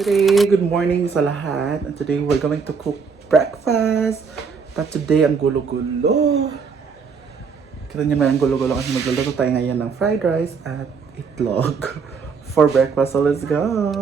Today, good morning sa lahat. And today we're going to cook breakfast. But today, ang gulo-gulo. Kita nyo na ang gulo-gulo kasi magluluto tayo ngayon ng fried rice at itlog for breakfast. So let's go!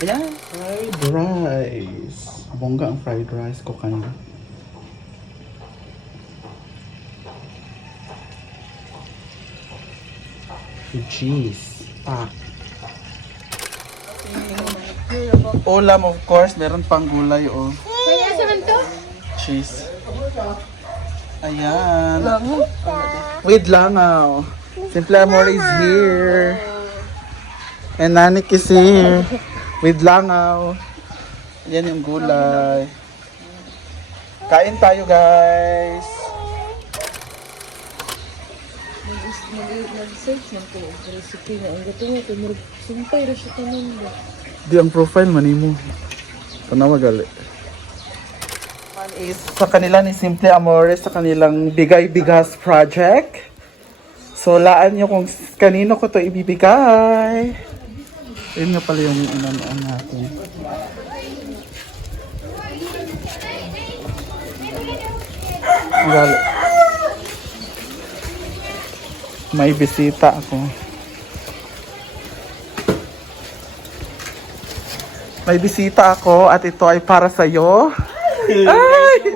Ayan, fried rice. Bongga ang fried rice ko kanina. With cheese. Ulam, of course. Meron pang gulay, oh. Kaya saan to? Cheese. Ayan. With langaw. Simple Amor is here. And Nanik is here. With langaw. Yan yung gulay. Kain tayo, guys. Nag-search lang ko ang recipe na. Ang gato nga, sumpay na siya tanan ba? Di ang profile manimo. Tanawa gali. Man is sa kanila ni Simple Amores sa kanilang Bigay Bigas project. So laan nyo kung kanino ko to ibibigay. Yun nga pala yung inanoan natin. Gali. May bisita ako. May bisita ako at ito ay para sa iyo. Ay!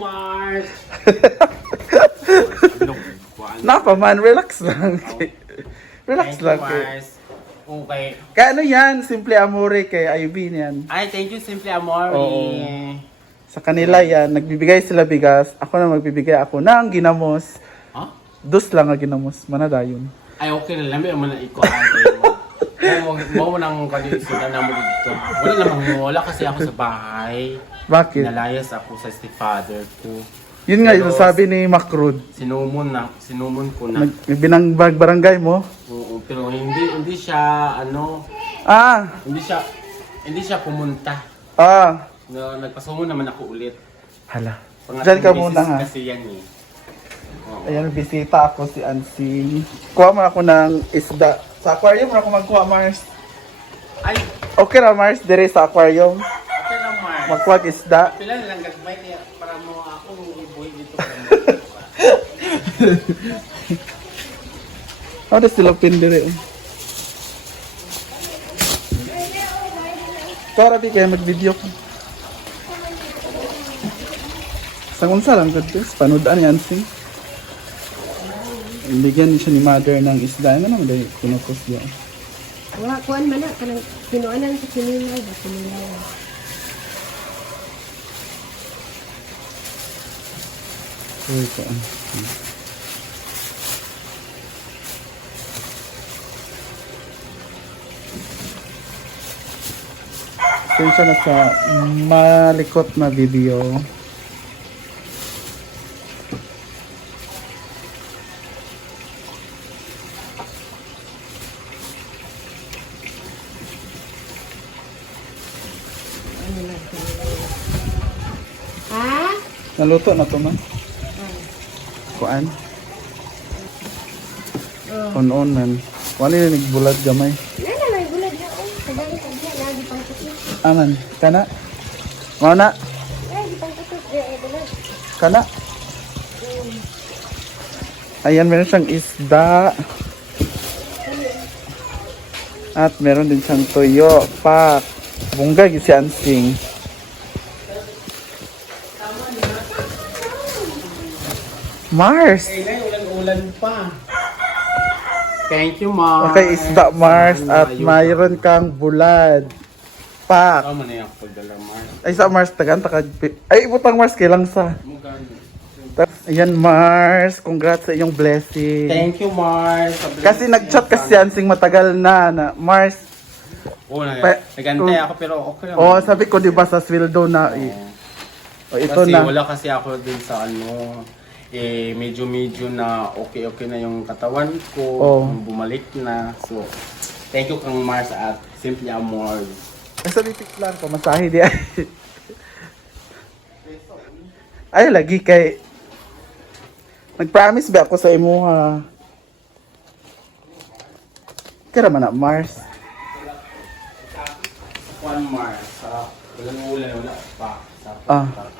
Napa man, relax lang. Relax lang. Okay. Kaya ano yan, Simple Amore kay Ivy yan. Ay, thank you, Simple Amor. Oo. Sa kanila yan, nagbibigay sila bigas. Ako na magbibigay ako ng ginamos. Huh? Dos lang ang ginamos, manadayon. Ay, okay na lang. May mo na ikuhan kayo mo. Mo nang kalisita na mo dito. Wala namang wala kasi ako sa bahay. Bakit? Nalayas ako sa stepfather ko. Yun nga, Pero, yung sabi ni Macrod. Sinumon ko na. Binangbag barangay mo? Oo, pero hindi siya hindi siya pumunta. No, nagpasumo naman ako ulit. Hala. Pangatlong Diyan ka beses muna ha. kasi yan eh. Oo. Ayan, bisita ako si Ansing. Kuha mo ako ng isda. Sa aquarium mo ako magkuha, Mars. Ay, Okay na, Mars, dire sa aquarium. okay lang, Mars. Magkuha og isda. Pila na lang gagmay kaya para mo ako ibuhay dito. Ano na sila pindire? Para di kaya mag-video ko. Sangunsa lang dito. Panudaan ni Ansing. Bigyan siya ni mother ng isda. Ano naman dahil pinupos niya. Wala, kuhan man na. Kanang sinuanan sa kinilaw. Kinilaw. Uy, ko. Pasensya na sa malikot na video. Ha? Naluto na to man. Kuan? On man. Wala na nagbulad gamay. Nana, may bulad na. Sagali pa diya. Lagi pang tutok. Aman, kana? Mau na? Lagi pang tutok. Bulad. Kana? Ayan, meron siyang isda. At meron din siyang toyo, pak. Bunggay si Ansing. Mars! Ulan-ulan pa. Thank you, Mars. Okay, isda Mars at mayroon kang bulad. Pak. Ano man na yung pagdala, Mars? Ay, sa Mars, tagan, ay, ibutang Mars, kailang sa. Ayan, Mars. Congrats sa iyong blessing. Thank you, Mars. Kasi nag-chat kasi si Ansing matagal na Mars. Oo, Pa- nagantay ako pero okay lang. Oh, sabi ko 'di ba sa sweldo na oh, ito kasi na. wala kasi ako din sa medyo na okay na yung katawan ko, Oh. bumalik na. So, thank you kang Mars at Simply Amor. Ay, sabi lang ko masahe di ay. Ay, lagi kay nag-promise ba ako sa imo ha? Kaya man na Mars. One Mars. Walang ulan, wala pa.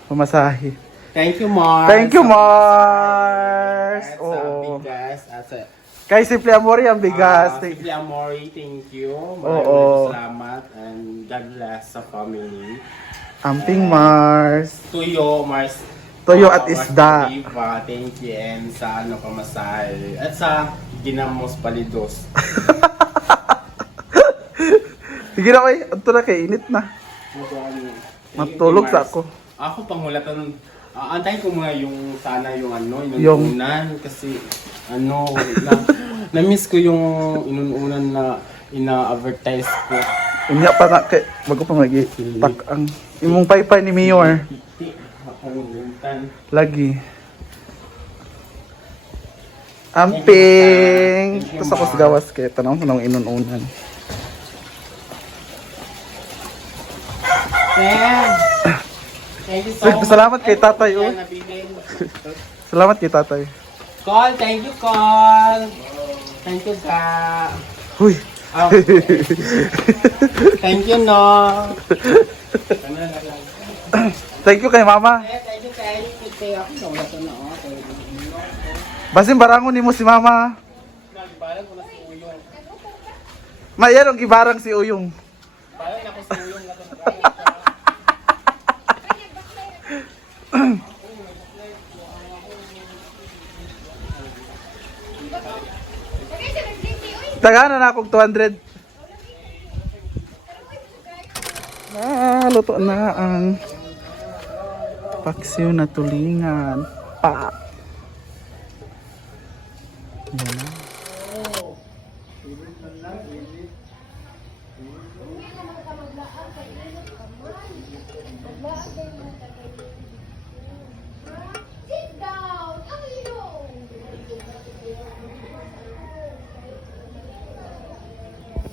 Pamasahe. Thank you, Mars. Thank you, Mars. At sa Oo. bigas. At sa Kay Simple Amore ang bigas. Simply Amori, thank you. Oo. Maraming salamat and God bless sa family. Amping Mars. Tuyo, Mars. Toyo at Mars isda. Diva, thank you. And sa pamasahe. At sa Ginamos Palidos. Sige na kay, ito na kay init na. Matulog sa ako. Ako panghulatan. Antayin ko muna yung sana yung Yung- inununan kasi na-miss ko yung inununan na ina-advertise ko. Unya pa na kay bago pa mag-tak ang imong paypay ni Mayor. Panghulatan. Lagi. Amping. Tapos ako sa gawas kay tanong ko nang inununan. Thank you so much. Salamat kay tatay, oh. Salamat kay tatay. Call, thank you, Call. Thank you, ka. Huy. Oh. Thank you, no. Thank you kay mama. Thank you, kay ako. Wala na, Basin barangon nimo si mama. Nagbarang ko na si Uyong. Mayroong gibarang si Uyong. Barang ako si Uyong. Tagana na akong 200. Luto na ang paksiw na tulingan. Pa. Yan na. Maglaan kayo mo.